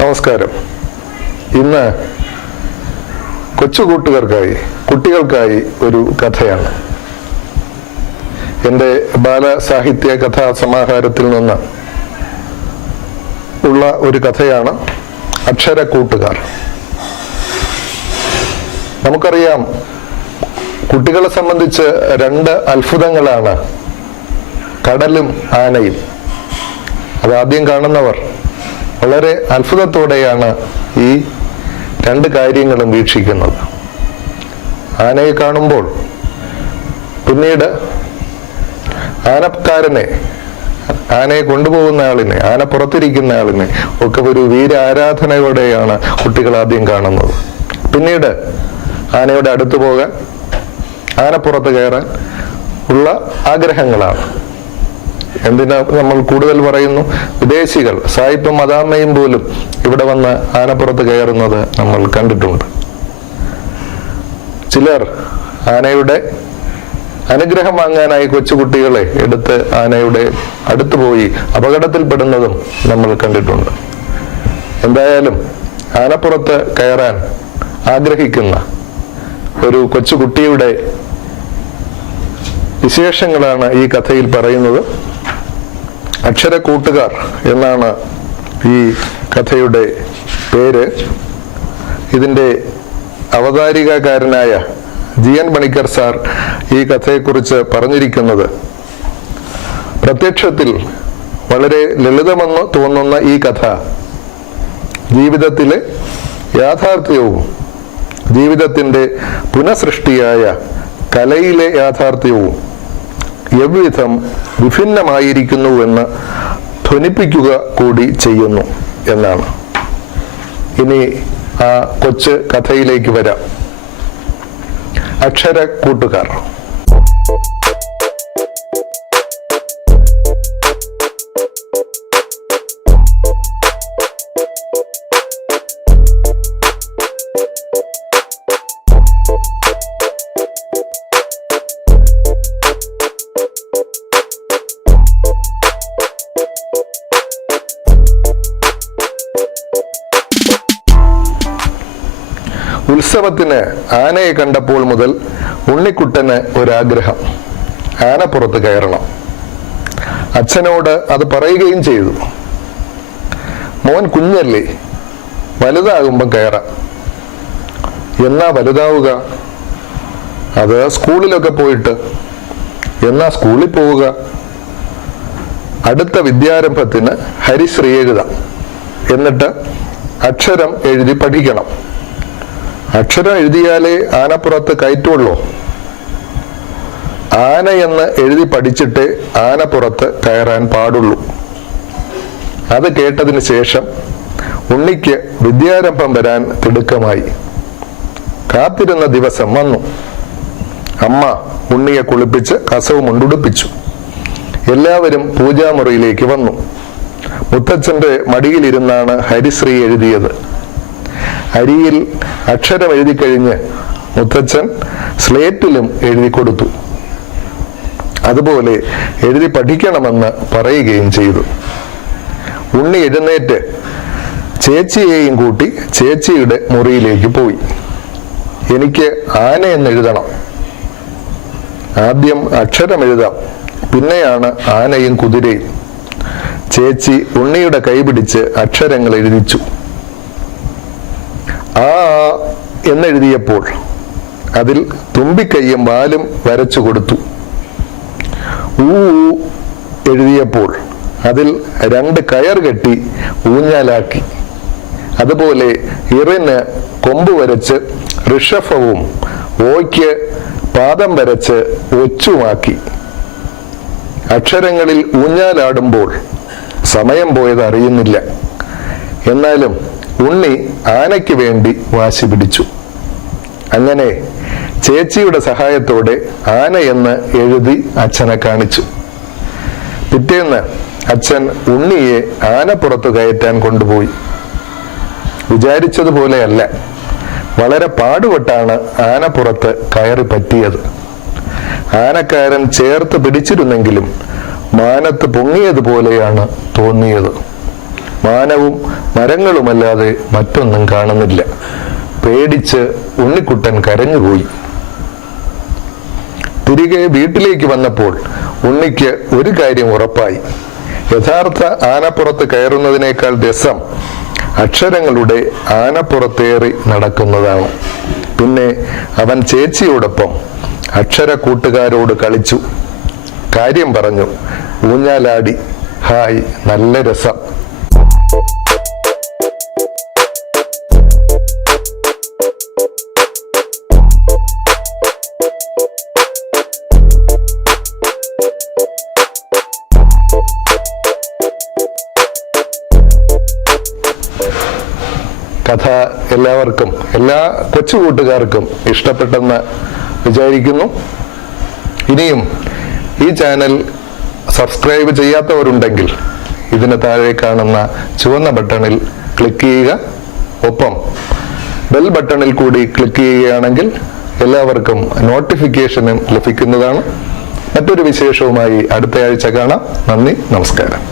നമസ്കാരം. ഇന്ന് കുട്ടികൾക്കായി ഒരു കഥയാണ്. എൻ്റെ ബാലസാഹിത്യ കഥാ സമാഹാരത്തിൽ നിന്ന് ഉള്ള ഒരു കഥയാണ് അക്ഷരക്കൂട്ടുകാർ. നമുക്കറിയാം, കുട്ടികളെ സംബന്ധിച്ച് രണ്ട് അത്ഭുതങ്ങളാണ് കടലും ആനയും. അതാദ്യം കാണുന്നവർ വളരെ അത്ഭുതത്തോടെയാണ് ഈ രണ്ട് കാര്യങ്ങളും വീക്ഷിക്കുന്നത്. ആനയെ കാണുമ്പോൾ പിന്നീട് ആനക്കാരനെ, ആനയെ കൊണ്ടുപോകുന്ന ആളിനെ, ആന പുറത്തിരിക്കുന്ന ആളിനെ ഒക്കെ ഒരു വീര ആരാധനയോടെയാണ് കുട്ടികൾ ആദ്യം കാണുന്നത്. പിന്നീട് ആനയുടെ അടുത്ത് പോകാൻ, ആനപ്പുറത്ത് കയറാൻ ഉള്ള ആഗ്രഹങ്ങളാണ്. എന്തിനാ നമ്മൾ കൂടുതൽ പറയുന്നു, വിദേശികൾ സായിപ്പും മദാമ്മയും പോലും ഇവിടെ വന്ന് ആനപ്പുറത്ത് കയറുന്നത് നമ്മൾ കണ്ടിട്ടുണ്ട്. ചിലർ ആനയുടെ അനുഗ്രഹം വാങ്ങാനായി കൊച്ചുകുട്ടികളെ എടുത്ത് ആനയുടെ അടുത്ത് പോയി അപകടത്തിൽപ്പെടുന്നതും നമ്മൾ കണ്ടിട്ടുണ്ട്. എന്തായാലും ആനപ്പുറത്ത് കയറാൻ ആഗ്രഹിക്കുന്ന ഒരു കൊച്ചുകുട്ടിയുടെ വിശേഷങ്ങളാണ് ഈ കഥയിൽ പറയുന്നത്. അക്ഷരക്കൂട്ടുകാർ എന്നാണ് ഈ കഥയുടെ പേര്. ഇതിൻ്റെ അവതാരികാരനായ GN പണിക്കർ സാർ ഈ കഥയെക്കുറിച്ച് പറഞ്ഞിരിക്കുന്നത്, പ്രത്യക്ഷത്തിൽ വളരെ ലളിതമെന്ന് തോന്നുന്ന ഈ കഥ ജീവിതത്തിലെ യാഥാർത്ഥ്യവും ജീവിതത്തിൻ്റെ പുനഃസൃഷ്ടിയായ കലയിലെ യാഥാർത്ഥ്യവും എவ்விധം വിഭിന്നമായിരിക്കുന്നുവെന്ന് ധ്വനിപ്പിക്കുക കൂടി ചെയ്യുന്നു എന്നാണ്. ഇനി ആ കൊച്ചു കഥയിലേക്ക് വരാം. അക്ഷരക്കൂട്ടുകാർ. ഉത്സവത്തിന് ആനയെ കണ്ടപ്പോൾ മുതൽ ഉണ്ണിക്കുട്ടന് ഒരാഗ്രഹം, ആനപ്പുറത്ത് കയറണം. അച്ഛനോട് അത് പറയുകയും ചെയ്തു. മോൻ കുഞ്ഞല്ലേ, വലുതാകുമ്പം കയറാം. എന്നാ വലുതാവുക? അത് സ്കൂളിലൊക്കെ പോയിട്ട്. എന്നാ സ്കൂളിൽ പോവുക? അടുത്ത വിദ്യാരംഭത്തിന് ഹരിശ്രീ എഴുതാം. എന്നിട്ട് അക്ഷരം എഴുതി പഠിക്കണം. അക്ഷരം എഴുതിയാലേ ആനപ്പുറത്ത് കയറ്റുള്ളൂ. ആന എന്ന് എഴുതി പഠിച്ചിട്ടേ ആനപ്പുറത്ത് കയറാൻ പാടുള്ളൂ. അത് കേട്ടതിന് ശേഷം ഉണ്ണിക്ക് വിദ്യാരംഭം വരാൻ തിടുക്കമായി. കാത്തിരുന്ന ദിവസം വന്നു. അമ്മ ഉണ്ണിയെ കുളിപ്പിച്ച് കസവും ഉടുപ്പിച്ചു. എല്ലാവരും പൂജാമുറിയിലേക്ക് വന്നു. മുത്തച്ഛന്റെ മടിയിലിരുന്നാണ് ഹരിശ്രീ എഴുതിയത്. അരിയിൽ അക്ഷരം എഴുതി കഴിഞ്ഞ് മുത്തച്ഛൻ സ്ലേറ്റിലും എഴുതി കൊടുത്തു. അതുപോലെ എഴുതി പഠിക്കണമെന്ന് പറയുകയും ചെയ്തു. ഉണ്ണി എഴുന്നേറ്റ് ചേച്ചിയെയും കൂട്ടി ചേച്ചിയുടെ മുറിയിലേക്ക് പോയി. എനിക്ക് ആന എന്ന് എഴുതണം. ആദ്യം അക്ഷരം എഴുതാം, പിന്നെയാണ് ആനയും കുതിരയും. ചേച്ചി ഉണ്ണിയുടെ കൈ പിടിച്ച് അക്ഷരങ്ങൾ എഴുതിച്ചു. ആ എന്നെഴുതിയപ്പോൾ അതിൽ തുമ്പിക്കൈയും വാലും വരച്ചു കൊടുത്തു. ഊ എഴുതിയപ്പോൾ അതിൽ രണ്ട് കയർ കെട്ടി ഊഞ്ഞാലാക്കി. അതുപോലെ ഇറിന് കൊമ്പ് വരച്ച് ഋഷഭവും ഓയ്ക്ക് പാദം വരച്ച് ഒച്ചുമാക്കി. അക്ഷരങ്ങളിൽ ഊഞ്ഞാലാടുമ്പോൾ സമയം പോയത് അറിയുന്നില്ല. എന്നാലും ഉണ്ണി ആനയ്ക്ക് വേണ്ടി വാശി പിടിച്ചു. അങ്ങനെ ചേച്ചിയുടെ സഹായത്തോടെ ആന എന്ന് എഴുതി അച്ഛനെ കാണിച്ചു. പിറ്റേന്ന് അച്ഛൻ ഉണ്ണിയെ ആനപ്പുറത്ത് കയറ്റാൻ കൊണ്ടുപോയി. വിചാരിച്ചതുപോലെയല്ല, വളരെ പാടുപെട്ടാണ് ആനപ്പുറത്ത് കയറി പറ്റിയത്. ആനക്കാരൻ ചേർത്ത് പിടിച്ചിരുന്നെങ്കിലും മാനത്ത് പൊങ്ങിയതുപോലെയാണ് തോന്നിയത്. മാനവും മരങ്ങളുമല്ലാതെ മറ്റൊന്നും കാണുന്നില്ല. പേടിച്ച് ഉണ്ണിക്കുട്ടൻ കരഞ്ഞുപോയി. തിരികെ വീട്ടിലേക്ക് വന്നപ്പോൾ ഉണ്ണിക്ക് ഒരു കാര്യം ഉറപ്പായി. യഥാർത്ഥ ആനപ്പുറത്ത് കയറുന്നതിനേക്കാൾ രസം അക്ഷരങ്ങളുടെ ആനപ്പുറത്തേറി നടക്കുന്നതാണ്. പിന്നെ അവൻ ചേച്ചിയോടൊപ്പം അക്ഷര കൂട്ടുകാരോട് കളിച്ചു, കാര്യം പറഞ്ഞു, ഊഞ്ഞാലാടി. ഹായ്, നല്ല രസം. കഥ എല്ലാവർക്കും, എല്ലാ കൊച്ചു കൂട്ടുകാർക്കും ഇഷ്ടപ്പെട്ടെന്ന് വിചാരിക്കുന്നു. ഇനിയും ഈ ചാനൽ സബ്സ്ക്രൈബ് ചെയ്യാത്തവരുണ്ടെങ്കിൽ ഇതിന് താഴെ കാണുന്ന ചുവന്ന ബട്ടണിൽ ക്ലിക്ക് ചെയ്യുക. ഒപ്പം ബെൽ ബട്ടണിൽ കൂടി ക്ലിക്ക് ചെയ്യുകയാണെങ്കിൽ എല്ലാവർക്കും നോട്ടിഫിക്കേഷനും ലഭിക്കുന്നതാണ്. മറ്റൊരു വിശേഷവുമായി അടുത്ത ആഴ്ച കാണാം. നന്ദി, നമസ്കാരം.